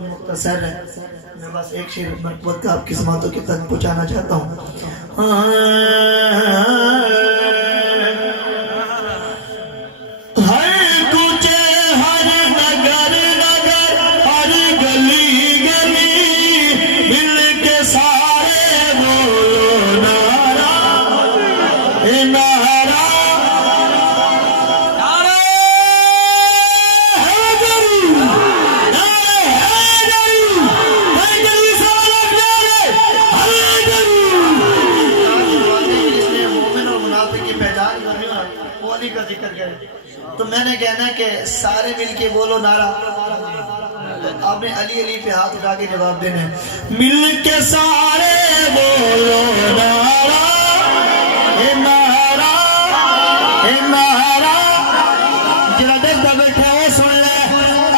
مختصر ہے، میں بس ایک شعر مرکبت کا آپ کی سماعتوں کے تک پہنچانا چاہتا ہوں۔ کا ذکر کرے تو میں نے کہنا کہ سارے مل کے بولو نعرہ، آپ نے علی علی پہ ہاتھ اٹھا کے جواب دینا ہے، مل کے سارے بولو نعرہ، اے نعرہ، اے نعرہ، جنہاں دل دا بیٹھا ہے سن لے،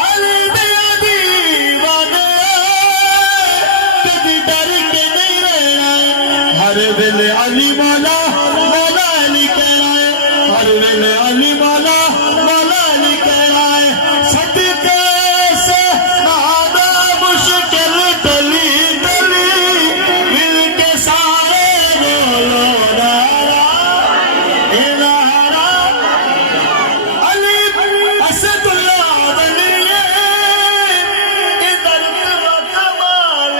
علی دیا دیوانے کبھی ڈر کے نہیں رہنا، ہر ویلے علی مولا مولا علی کہنا ہے، ہر ویلے علی مولا مولا علی کہنا ہے، صدقے سے نادا مشکل دلی دلی، مل کے سارے بولو نعرہ، اے نعرہ، علی اسد اللہ بنیے، ادھر و کمال،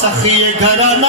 سخی گھرانہ